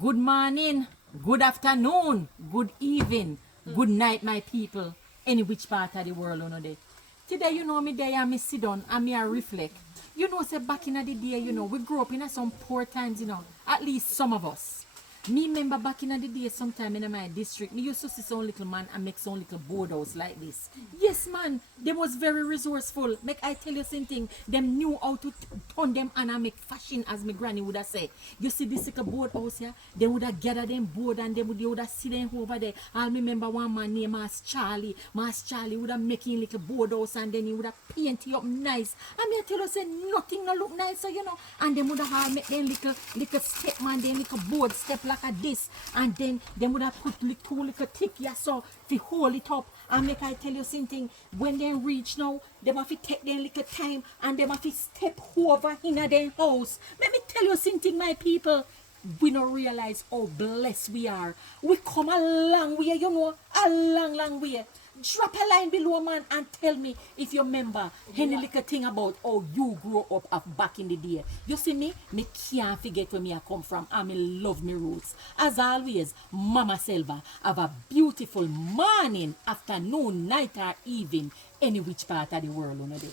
Good morning, good afternoon, good evening, good night, my people. Any which part of the world on day. Today, me there and me sit down and me a reflect. Say back in the day, we grew up in some poor times, at least some of us. Me remember back in the day, sometime in my district, me used to see some little man and make some little board house like this. Yes, man, they was very resourceful. Make I tell you something, them knew how to turn them and make fashion, as my granny would have said. You see this little board house here, they would have gathered them board and they would have sit them over there. I remember one man named Mas Charlie. Mas Charlie would have making little board house and then he would have paint it up nice. And me I tell you, say nothing no look nice, and they would have make them little step man, then little board step like a this, and then they would have put two little tick here so to hold it up. And make I tell you something, when they reach now, they have to take their little time and they have to step over in their house. Let me tell you something, my people. We don't realize how blessed we are. We come a long way, a long way. Drop a line below, man, and tell me if you remember any little thing about how you grew up back in the day. You see me can't forget where me I come from. I love me roots. As always, Mama Selva, have a beautiful morning, afternoon, night, or evening, any which part of the world on a day.